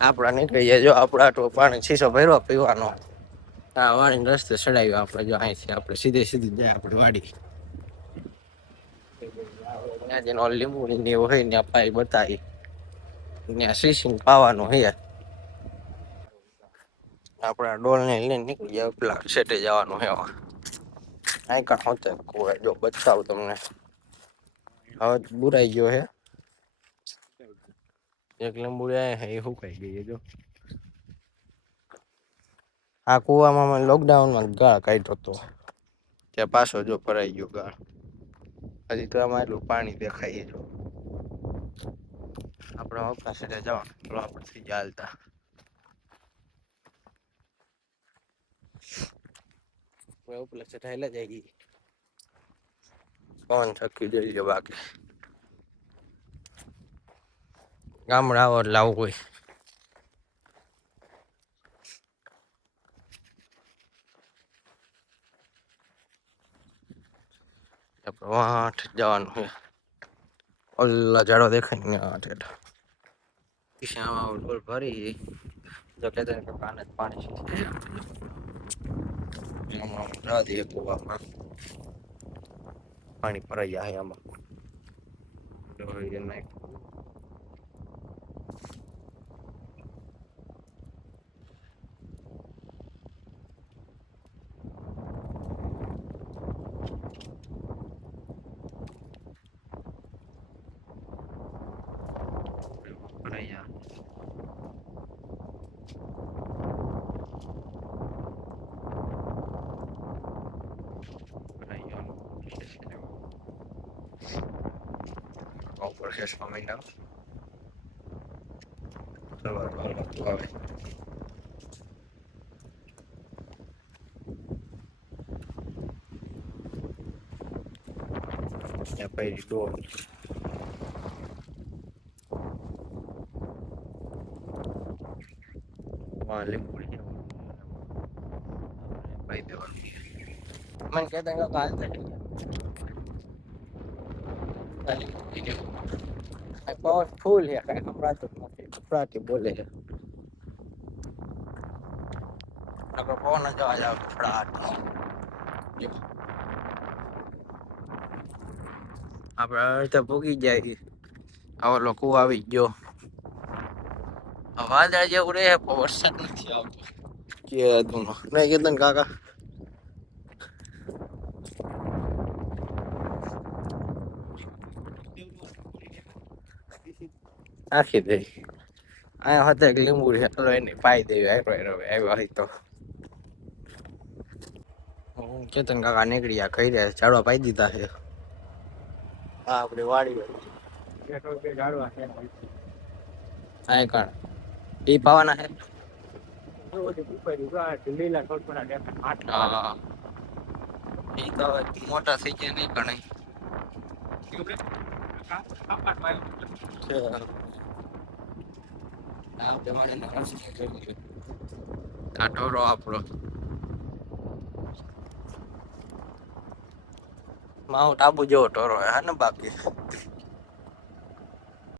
આપડા નીકળી જાય જો આપડા તો પાણી છીસો ભર્યો પીવાનો. હા વાડી રસ્તે ચડાવ્યો આપડે જો અહીંથી આપડે સીધી જાય આપડે વાડી. લીંબુ હોય ને પાઈ બતાવી શીશી પાવાનું હે. આપડા ડોલ ને લઈને નીકળી જાય પેલા સેટે જવાનું હે. જો બતાવું તમને હવે બુરાઈ ગયો હે. એક લીંબુડી હે એ હુકાઈ ગઈ જો. આ કુવામાં લોકડાઉનમાં ગાળ કાઢ્યો હતો. ત્યાં પાછો જો ભરાઈ ગયો ગાળ. હજી તો આમાં એટલું પાણી દેખાય જો. આપડે સીધે જવાનું આપડેથી ચાલતા. ફોન થકી જોઈ બાકી. ગામડે આવો એટલે આવું હોય. વાટ જવાનું છે. ઓલા ઝાડવા દેખાય ને ભરી તો કે પાણી પાણી ભરાઈ જાય આમાં. ફૂલ હે કઈ સંભળાતું નથી ઉભરાતી બોલે છે. પવન જ આપડે તો ભૂગી જાય આવો લોકો આવી ગયો. વાદળ જેવું રે પણ વરસાદ નથી આવતો. નઈ કેતન કાકા. નાખી દે આ હતા એક લીંબુ એને પાઈ દેવી આવ્યો તો. કેતન કાકા નીકળ્યા ખાઈ રહ્યા ઝાડવા પાઈ દીધા છે. હા આપડે વાડી એ પાવાના હે. એ તો મોટા થઈ ગયા નહી ગણાય. ઢોરો આપણો માઉન્ટ આબુ જેવો ઢોરો હે ને બાકી.